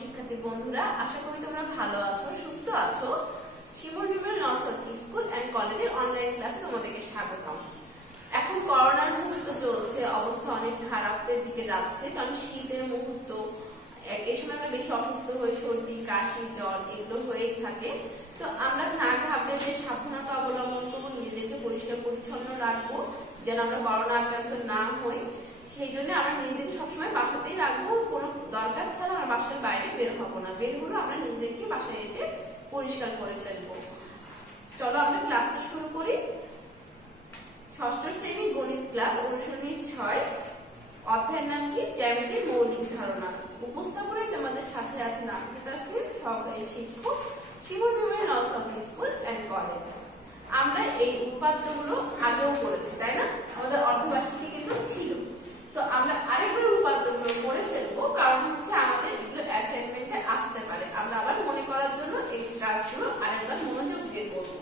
শিক্ষার্থী বন্ধুরা, আশা করি তোমরা ভালো আছো, সুস্থ আছো। শিমুল মেমোরিয়াল নর্থ স্কুল এন্ড কলেজের অনলাইন ক্লাসে তোমাদেরকে স্বাগতম। এখন করোনার মুহূর্ত চলছে, অবস্থা অনেক খারাপের দিকে যাচ্ছে, কারণ শীতের মুহূর্ত। এই সময় আমরা বেশি অসুস্থ হই, সর্দি, কাশি, জ্বর এগুলো হয়েই থাকে। তো আমরা না ঘাবড়ে যে সাবধানতা অবলম্বন করবো, নিজেদেরকে পরিষ্কার পরিচ্ছন্ন রাখবো, যেন আমরা করোনা আক্রান্ত না হই। সেই জন্য আমরা নিজেদেরকে সবসময় বাসাতেই রাখবো, কোনো দরকার ছাড়া আমরা বাসার বাইরে বের হবো না। বের হলো আমরা নিজেদেরকে বাসায় এসে পরিষ্কার করে ফেলবো। চলো আমরা ক্লাসটা শুরু করি। ষষ্ঠ শ্রেণীর গণিত ক্লাস, অনুশীলনী 6, অধ্যায়ের নাম কি? জ্যামিতির মৌলিক ধারণা। উপস্থাপনায় তোমাদের সাথে আছে নাফিসা তাসনিম, সহকারী শিক্ষক, Shimul memorial north school and college. আমরা এই উপাত্তগুলো আগেও করেছি, তাই না? আমাদের অর্ধবার্ষিকী কিন্তু ছিল। তো আমরা আরেকবার উপাত্তগুলো করে ফেলবো, কারণ হচ্ছে আমাদের এগুলো অ্যাসাইনমেন্টে আসতে পারে। আমরা আবার মনে করার জন্য এই কাজগুলো আরেকবার মনোযোগ দিয়ে করবো।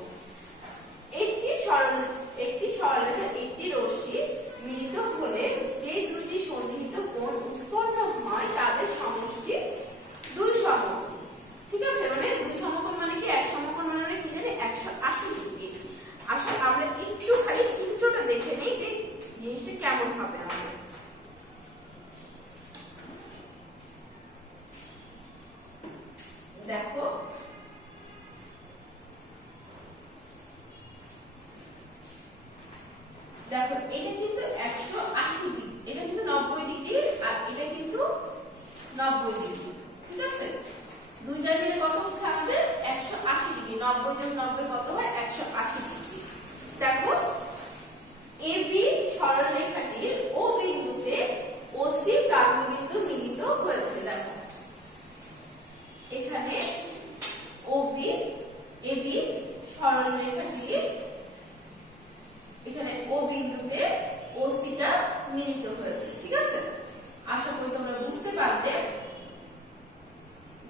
একটি সরলরেখা একটি রশ্মি মিলিত হলে যে দুটি সন্নিহিত কোণ উৎপন্ন হয় তাদের সমষ্টি দুই সমকোণ। ঠিক আছে, মানে দুই সমকোণ মানে কি? এক সমকোণ মানে কি জানি? 180 ডিগ্রি। আসলে আমরা একটু খালি চিত্রটা দেখে নিই যে জিনিসটা কেমন হবে। আমাদের দেখো, দেখো এটা কিন্তু 180 ডিগ্রি, এটা কিন্তু 90 ডিগ্রি, আর এটা কিন্তু 90 ডিগ্রি। ঠিক আছে, দুইটা মিলে কত হচ্ছে আমাদের? 180 ডিগ্রি। 90 যোগ 90 কত হয়? 180 ডিগ্রি। দেখো, এবি সরলরেখাটির ও বিন্দুতে ওসি প্রান্তবিন্দু মিলিত হয়েছে। দেখো এখানে এবি সরলরেখাটির এখানে ও বিন্দুতে ওসিটা মিলিত হয়েছে। ঠিক আছে, আশা করি তোমরা বুঝতে পারবে।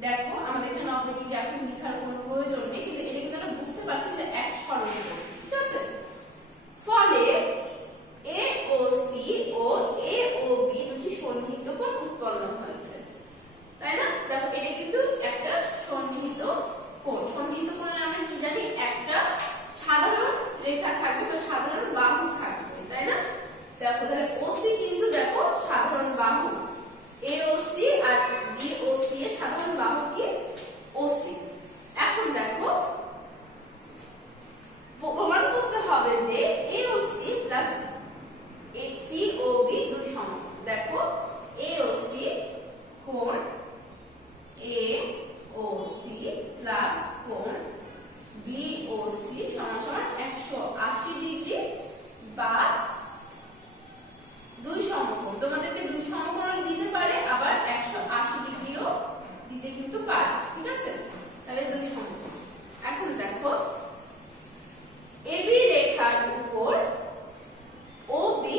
দেখো আমাদের এখানে 90 ডিগ্রি এখন লেখার কোনো প্রয়োজন নেই, কিন্তু এটা কিন্তু আমরা বুঝতে পারছি যে এক সরলরেখা। ঠিক আছে, ফলে এ ও সি ও এ ও বি দুটি সন্নিহিত কোণ উৎপন্ন হয়েছে, তাই না? দেখো এটা কিন্তু একটা সন্নিহিত কোণ। সন্নিহিত কোণের আমরা কি জানি? একটা সাধারণ রেখা থাকবে বা সাধারণ বাহু থাকবে, তাই না? দেখো তাহলে ওসি কিন্তু দেখো সাধারণ বাহু, এওসি আর বিওসি এর সাধারণ বাহু কি? ওসি। এখন দেখো প্রমাণ করতে হবে যে এওসি প্লাস সিওবি দুই সমকোণ। দেখো এওসি কোণ এওসি প্লাস কোণ বিওসি সমান সমান 180 ডিগ্রি বা দুই সমকোণ। তোমাদেরকে দুই সমকোণ দিতে পারে, আবার 180 ডিগ্রিও দিতে কিন্তু পারে। ঠিক আছে, তাহলে দুই সমকোণ। এখন দেখো এবি রেখার উপর ওবি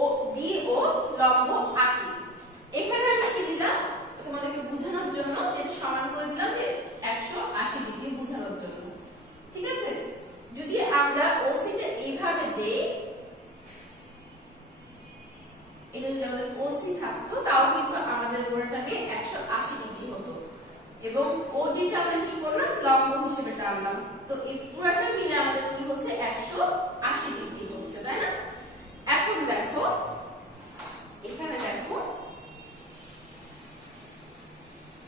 ও ডি ও লম্ব আঁকি। এখানে আমি কি দিলাম? তোমাদেরকে বোঝানোর জন্য এটা সমান করে দিলাম যে 180 ডিগ্রি বোঝানোর জন্য। ঠিক আছে, যদি আমরা ওসিটা এইভাবে দেই, এটা যদি আমাদের ওসি থাকতো তাও কিন্তু আমাদের গোড়াটাকে 180 ডিগ্রি হতো, এবং ওডিটা আমরা কি করলাম? লম্ব হিসেবে টানলাম। তো এই পুরোটা মিলে আমাদের কি হচ্ছে? 180 ডিগ্রি হচ্ছে, তাই না? এখন দেখো এখানে দেখো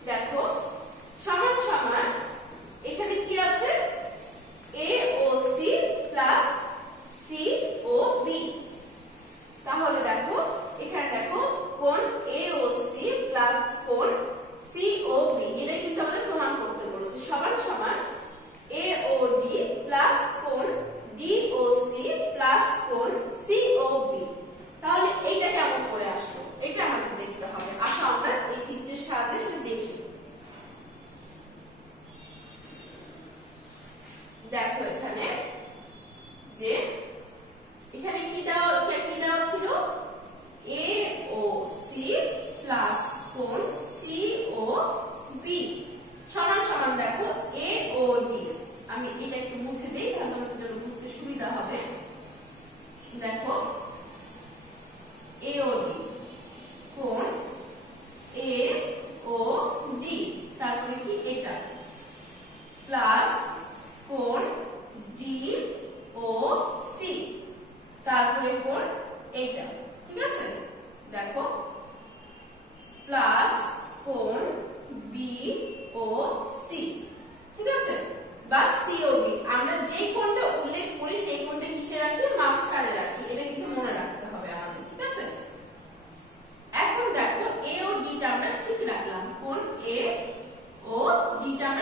দেখো সমান সমান এখানে কি আছে? এ ও সি প্লাস সি ও বি। তাহলে দেখো এখানে দেখো কোণ এ ও সি প্লাস কোণ সি ও বি, এটা কিন্তু আমাদের প্রমাণ করতে বলেছে। সমান সমান এ ও ডি প্লাস কোণ ডি ও সি প্লাস কোণ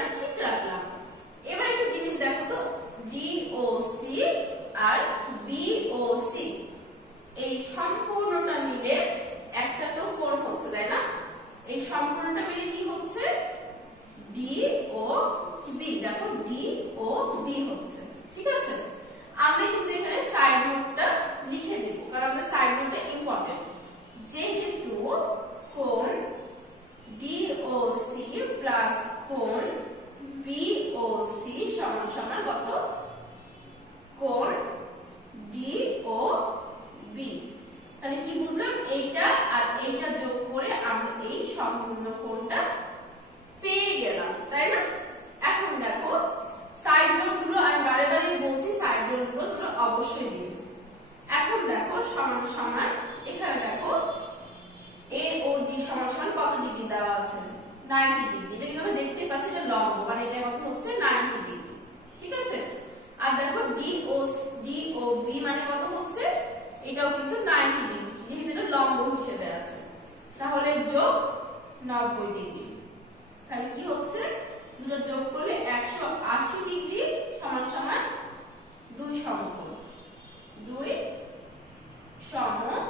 আমরা ঠিক রাখলাম। এবার একটা জিনিস দেখো তো, ডিওসি আর বিওসি এই সম্পূর্ণটা মিলে একটা তো কোণ হচ্ছে, তাই না? এই সম্পূর্ণটা মিলে কি হচ্ছে? ডিওবি। দেখো ডিওবি হচ্ছে, ঠিক আছে? আমরা কিন্তু এখানে সাইড নোটটা লিখে দেব, কারণ আমাদের সাইড নোটটা ইম্পর্টেন্ট। যেহেতু কোণ ডিওসি প্লাস কোণ বিওসি সমান সমান কত? কোণ ডিওবি। তাহলে কি বুঝলাম? এইটা আর এইটা যোগ করে আমরা এই সম্পূর্ণ কোণটা পেয়ে গেলাম, তাই না? এখন দেখো সাইড নোটগুলো আমি বারে বারে বলছি, সাইড নোটগুলো তোমরা অবশ্যই দিবে। এখন দেখো সমান সমান, এখানে দেখো এ ও ডি সমান সমান কত ডিগ্রি দেওয়া আছে? 90 ডিগ্রি। এটা কিন্তু আমরা দেখতে পাচ্ছি এটা লম্ব, মানে এটা কত হচ্ছে? 90 ডিগ্রি, ঠিক আছে? আর দেখো ডিওবি মানে কত হচ্ছে? এটাও কিন্তু 90 ডিগ্রি, যেহেতু এটা লম্ব হিসেবে আছে। তাহলে যোগ 90 ডিগ্রি। তাহলে কি হচ্ছে? দুটো যোগ করলে 180 ডিগ্রি সমান সমান 2 সমকোণ। 2 সমকোণ।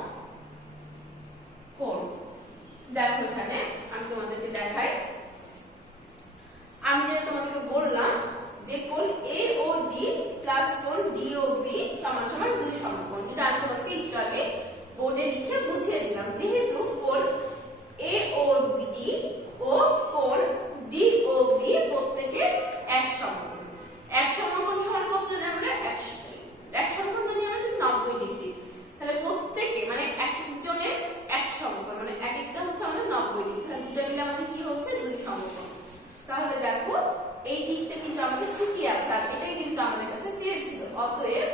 দেখো এখানে আমি তোমাদেরকে দেখাই। আমি যেটা তোমাদেরকে বললাম যে কোণ এ ও ডি প্লাস কোণ ডিওবি সমান সমান 2 সমকোণ, যেটা আমি তোমাদেরকে একটু আগে বোর্ডে লিখে বুঝিয়ে দিলাম। যেহেতু কোণ এ ও ডি ও কোণ ডিওবি প্রত্যেকে এক সমকোণ। এক সমকোণ সমান কত জানি আমরা? এক সমকোণ জানি আমরা 90 ডিগ্রি। তাহলে প্রত্যেকে মানে এক একজনের এক সমকোণ, মানে এক একটা হচ্ছে আমাদের 90 ডিগ্রি। তাহলে দুটো মিলে আমাদের কি হচ্ছে? 2 সমকোণ। তাহলে দেখো এই দিকটা কিন্তু আমাদের ঠিকই আছে, আর এটাই কিন্তু আমাদের কাছে চেয়েছিল। অতএব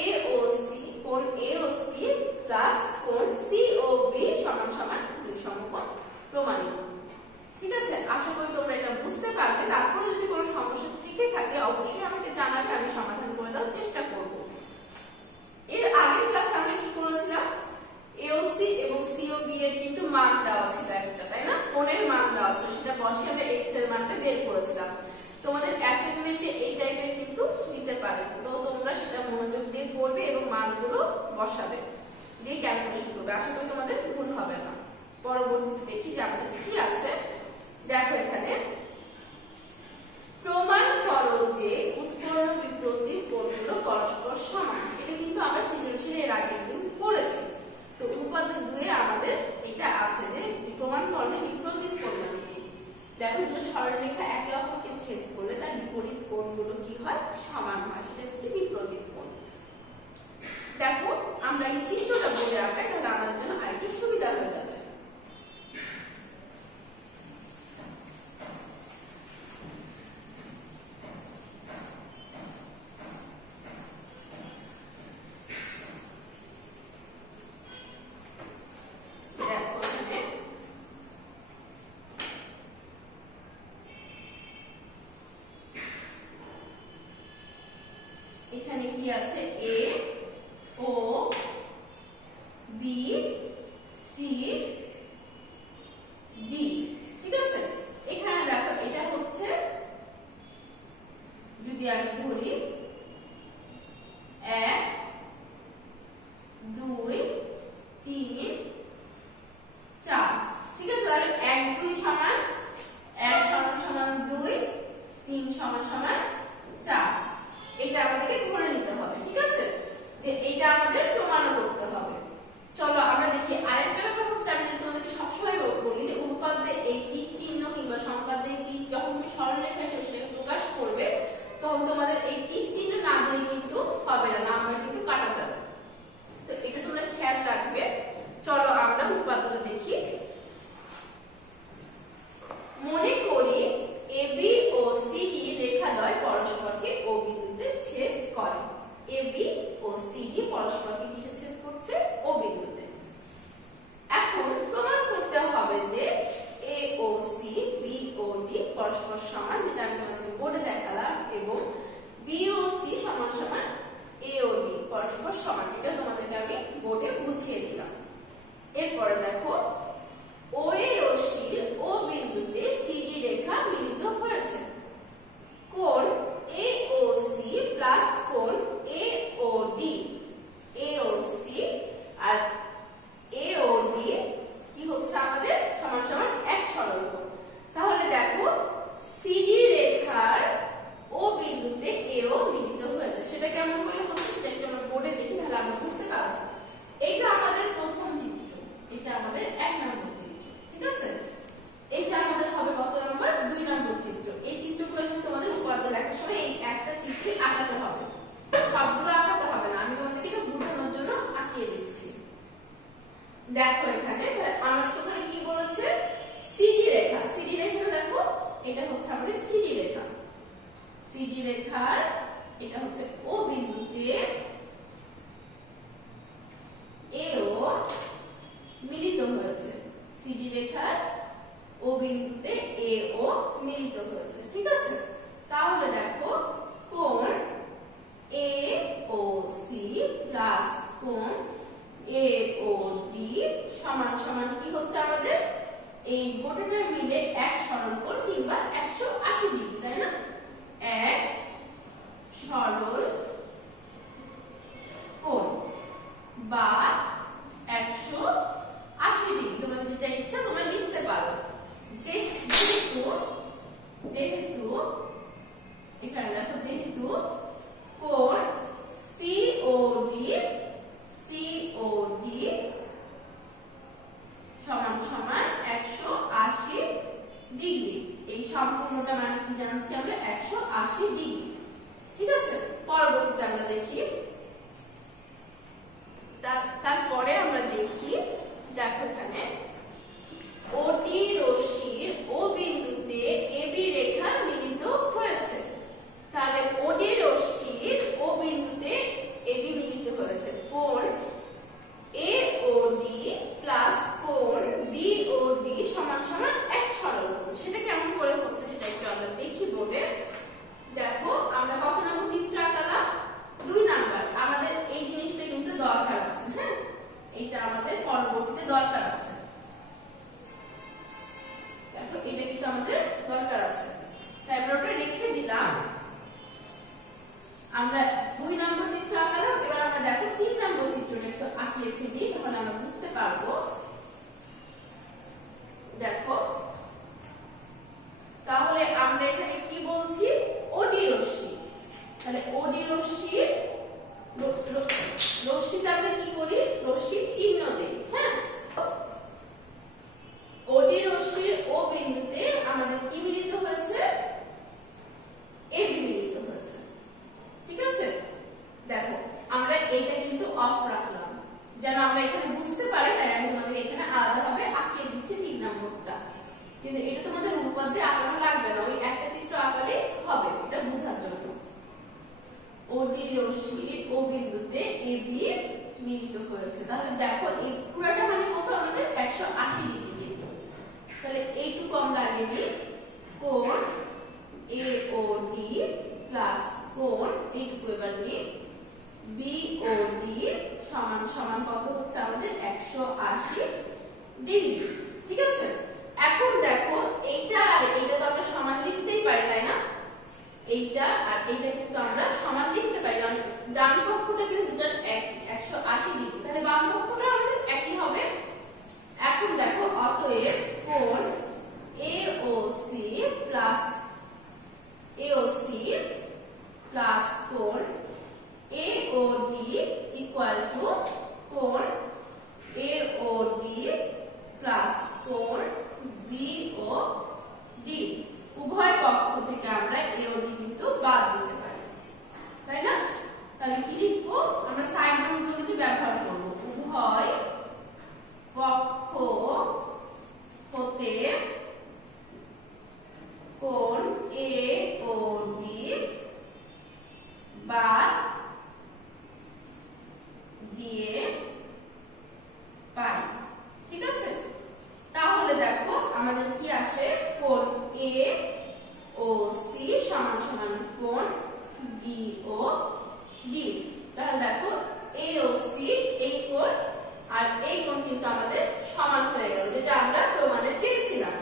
এওসি কোণ এওসি প্লাস কোণ সিওবি সমান সমান 2 সমকোণ প্রমাণিত। ঠিক আছে? আশা করি তোমরা এটা বুঝতে পারবে। তারপরে যদি কোনো সমস্যা থেকে থাকে অবশ্যই আমাকে জানাবে, আমি সমাধান করে দেওয়ার চেষ্টা করব। এর আগের ক্লাসে আমরা কি করেছিলাম? এওসি এবং সিওবি এর কিন্তু মান দেওয়া ছিল একটা, তাই না? কোণের মান দেওয়া ছিল, সেটা বসিয়ে আমরা এক্স এর মানটা বের করেছিলাম। তোমাদের অ্যাসাইনমেন্টে এই টাইপের কিন্তু দিতে পারে, তো তোমরা সেটা মনোযোগ দিয়ে পড়বে এবং মানগুলো বসাবে, দিয়ে ক্যালকুলেশন করবে। আশা করি তোমাদের ভুল হবে না। পরবর্তীতে দেখি যে আমাদের কি আছে। দেখো এখানে প্রমাণ করো যে উৎপন্ন বিপরীত কোণগুলো পরস্পর সমান। এটা কিন্তু আমরা সৃজনশীল এর আগে কিন্তু পড়েছি। তো উপাদ্য 2 এ আমাদের এটা আছে যে প্রমাণ করো যে বিপরীত কোণগুলো। দেখো দুটো সরলরেখা একে অপরকে ছেদ করলে তার বিপরীত কোণগুলো কি হয়? সমান হয়। এটা হচ্ছে বিপরীত কোণ। দেখো আমরা এই চিত্রটা বলে রাখাই, তাহলে আমাদের জন্য আরেকটু সুবিধা হয়ে যাবে। এখানে কি আছে? এ ও বি সি ডি, ঠিক আছে? এখানে দেখো এটা হচ্ছে, যদি আমি ধরি 1 2 3 4, ঠিক আছে? তাহলে 1 2 সমান 1 সমান সমান 2, 3 সমান সমান 4। এটা আমাদেরকে ধরে নিতে হবে, ঠিক আছে? যে এটা আমাদের প্রমাণ করতে হবে। চলো আমরা দেখি আরেকটা ব্যাপার হচ্ছে, আমি তোমাদেরকে সবসময় বলি যে উপপাদ্যে এই তীর চিহ্ন কিংবা সংপাদ্যে তীর যখন তুমি সরলরেখা হিসেবে সেটাকে প্রকাশ করবে, তখন তোমাদের এই তীর চিহ্ন না দিলে কিন্তু হবে না, নাম্বার কিন্তু কাটা যাবে। তো এটা তোমরা খেয়াল রাখবে। চলো আমরা উপপাদ্যটা দেখি। মনে করি এবি ও সিডি রেখাদ্বয় পরস্পরকে ও বিন্দুতে ছেদ করে। এবি ও সিডি পরস্পরকে কিসে ছেদ করছে? ও বিন্দুতে। এখন প্রমাণ করতে হবে যে এ ও সি বি ও ডি পরস্পর সমান, যেটা আমি তোমাদেরকে বোর্ডে দেখালাম, এবং বি ও সি সমান সমান এ ও ডি পরস্পর সমান। এটা তোমাদেরকে আমি বোর্ডে বুঝিয়ে দিলাম। এরপরে দেখো ও এর রশ্মির ও বিন্দুতে সিডি রেখা মিলিত হয়েছে। ও বিন্দুতে এ ও মিলিত হয়েছে। ঠিক আছে, তাহলে দেখো কোণ এ ও সি প্লাস কোণ এ ও ডি সমান সমান কি হচ্ছে আমাদের এই গোটাটা মিলে এক সরল কোণ কিংবা 180 ডিগ্রি, তাই না? এক সরল কোণ বা 180 ডিগ্রি, তোমার যেটা ইচ্ছা তোমরা লিখতে পারো। যেহেতু এখানে দেখো যেহেতু কোণ সিওডি সমান সমান 180 ডিগ্রি, এই সম্পূর্ণটা মানে কি জানছি আমরা 180 ডিগ্রি। ঠিক আছে, পরবর্তীতে আমরা দেখি, তারপরে আমরা দেখি দেখো এখানে ওডি রশ্মির ও বিন্দুতে এবি রেখা মিলিত হয়েছে। তাহলে ওডি রশ্মির ও বিন্দুতে এবি মিলিত হয়েছে, কোণ এওডি প্লাস কোণ বিওডি সমান সমান এক সরল কোণ। সেটা কেমন করে হচ্ছে সেটা একটু আমরা দেখি বোর্ডে। দেখো আমরা কত নম্বর চিত্র আঁকালাম? 2 নাম্বার। আমাদের এই জিনিসটা কিন্তু দরকার আছে, হ্যাঁ, এটা আমাদের পরবর্তীতে দরকার আছে। দেখো এটা কিন্তু আমাদের দরকার আছে, তাই আমরা ওটা লিখে দিলাম। আমরা 2 নম্বর চিত্র আঁকালাম, এবার আমরা দেখো 3 নম্বর চিত্রটা একটু আঁকিয়ে ফেলি, তাহলে আমরা বুঝতে পারবো। দেখো তাহলে আমরা এখানে কি বলছি? ওডি রশ্মি। তাহলে ওডি রশ্মির রশ্মিটা আমরা কি করি? রশ্মির চিহ্ন দেই, হ্যাঁ। ওডি রশ্মির ও বিন্দুতে আমাদের কি মিলিত হয়েছে? এবি মিলিত হয়েছে। ঠিক আছে, দেখো আমরা এটা কিন্তু অফ রাখলাম যেন আমরা এখানে বুঝতে পারি, তাই আমি তোমাদের এখানে আলাদাভাবে আঁকিয়ে দিচ্ছি 3 নম্বরটা। কিন্তু এটা তোমাদের উপর দিয়ে আঁকানো লাগবে না, ওই একটা চিত্র আঁকালে হবে, এটা বোঝার জন্য। ওডি রশ্মির ও বিন্দুতে এবি মিলিত হয়েছে, তাহলে দেখো এই পুরোটা মানে কত? আমাদের 180 ডিগ্রি। তাহলে এইটুকু আমরা আগে নিই, কোণ এওডি প্লাস কোণ এইটুকু এবার নিই বিওডি সমান সমান কত হচ্ছে আমাদের? 180 ডিগ্রি। ঠিক আছে, এখন দেখো এইটা আর এইটা তো আমরা সমান লিখতেই পারি, তাই না? এইটা আর এইটা কিন্তু আমরা সমান লিখতে পারি, কারণ ডান পক্ষটা কিন্তু দুটার একই 180 ডিগ্রি, তাহলে বাম পক্ষটা আমাদের একই হবে। এখন দেখো অতএব কোণ এওসি প্লাস কোণ এওডি ইকুয়াল টু কোণ এওডি প্লাস কোণ বিওডি। উভয় পক্ষ থেকে আমরা এওডি কিন্তু বাদ দিতে পারি, তাই না? তাহলে কি লিখবো? আমরা সাইড নোটগুলো কিন্তু ব্যবহার করব। উভয় পক্ষ হতে কোণ এওডি বাদ দিয়ে পাই। ঠিক আছে, তাহলে দেখো আমাদের কি আসে? কোণ এ ও সি সমান সমান কোণ বি ও ডি। তাহলে দেখো এ ও সি এই কোণ আর এই কোণ কিন্তু আমাদের সমান হয়ে গেল, যেটা আমরা প্রমাণে চেয়েছিলাম।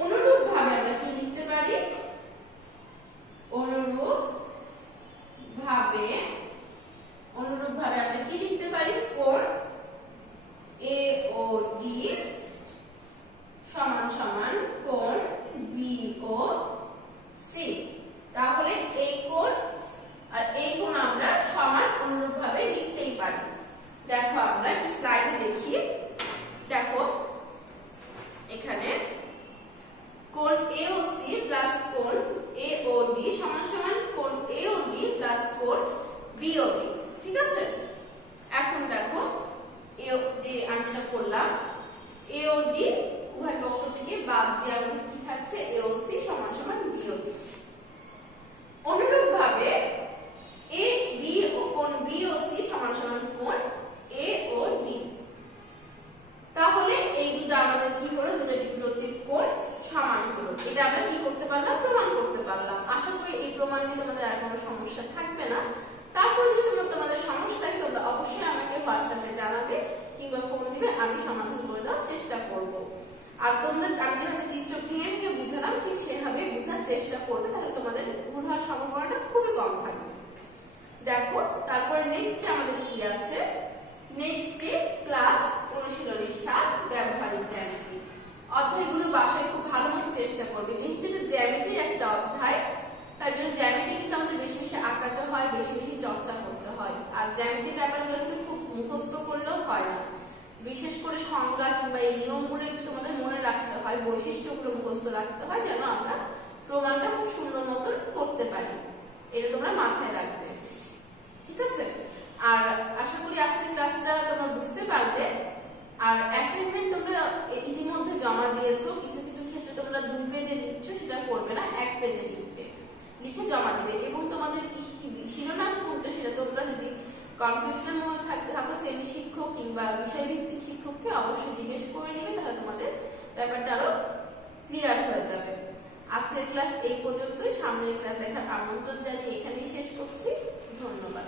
অনুরূপ ভাবে আমরা কি লিখতে পারি? অনুরূপ ভাবে আমরা কি লিখতে পারি? কোণ এ ও ডি সমান সমান কোণ বি ও সি। তাহলে এই কোণ আর এই কোণ আমরা সমান অনুরূপ ভাবে লিখতেই পারি। দেখো আমরা একটু স্লাইডে দেখি। দেখো এখানে কোণ এওসি প্লাস কোণ এওডি সমান সমান কোণ এওডি প্লাস কোণ বিওডি। ঠিক আছে, এখন দেখো যে আমি যেটা করলাম এওডি উভয় পক্ষ থেকে বাদ দিয়ে আমাদের কি থাকছে? এওসি সমান সমান বিওডি। অনুরূপ ভাবে এ বি ও কোণ বিওসি সমান সমান কোণ এওডি। তাহলে এই দুটো আমাদের কি হলো? দুটো বিপরীত কোণ চেষ্টা করবে, তাহলে তোমাদের ভুল হওয়ার সম্ভাবনাটা খুবই কম থাকবে। দেখো তারপর নেক্সট আমাদের কি আছে, নেক্সট ক্লাস অনুশীলনী 7 ব্যবহারিক জ্যামিতি। অধ্যায়গুলো বাসায় খুব ভালো মতো চেষ্টা করবে, যেহেতু জ্যামিতির একটা অধ্যায়, তাই জন্য জ্যামিতি কিন্তু আমাদের বেশি বেশি আঁকাতে হয়, বেশি বেশি চর্চা করতে হয়। আর জ্যামিতির ব্যাপারগুলো কিন্তু খুব মুখস্থ করলেও হয় না, বিশেষ করে সংজ্ঞা কিংবা এই নিয়মগুলো একটু তোমাদের মনে রাখতে হয়, বৈশিষ্ট্যগুলো মুখস্থ রাখতে হয়, যেন আমরা প্রমাণটা খুব সুন্দর মতো করতে পারি। এটা তোমরা মাথায় রাখবে, ঠিক আছে? আর আশা করি আজকের ক্লাসটা তোমরা বুঝতে পারবে। আর অ্যাসাইনমেন্ট তোমরা ইতিমধ্যে জমা দিয়েছো, কিছু কিছু ক্ষেত্রে তোমরা 2 পেজে লিখছো, সেটা করবে না, 1 পেজে লিখবে, লিখে জমা দিবে। এবং তোমাদের কি শিরোনাম কোনটা সেটা তোমরা যদি কনফিউশনের মধ্যে থাকো শ্রেণী শিক্ষক কিংবা বিষয়ভিত্তিক শিক্ষককে অবশ্যই জিজ্ঞেস করে নেবে, তাহলে তোমাদের ব্যাপারটা আরো ক্লিয়ার হয়ে যাবে। আজকের ক্লাস এই পর্যন্তই, সামনের ক্লাস দেখার আমন্ত্রণ জানিয়ে এখানেই শেষ করছি। ধন্যবাদ।